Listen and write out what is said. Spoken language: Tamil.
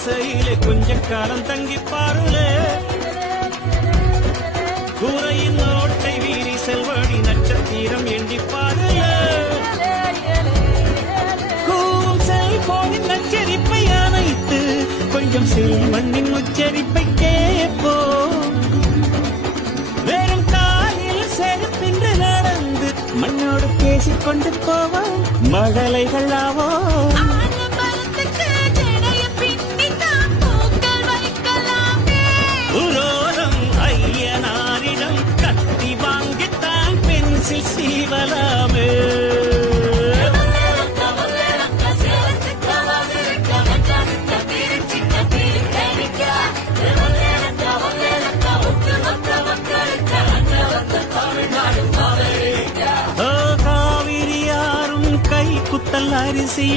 குடிசையிலே கொஞ்ச காலம் தங்கி பாருலே கூரையின் ஓட்டை வீரி செல்வழி நட்சத்திரம் எண்டி பாருலே கூறும் செல்போனின் நச்சரிப்பை அணைத்து கொஞ்சம் செல்மண்ணின் உச்சரிப்பை கேட்போ வெறும் காலில் செருப்பின்று நடந்து மண்ணோடு பேசிக்கொண்டு போவோம் மழலைகள் ஆவோ சீவலாமே காவிரியாரும் கை குத்தல் அரிசி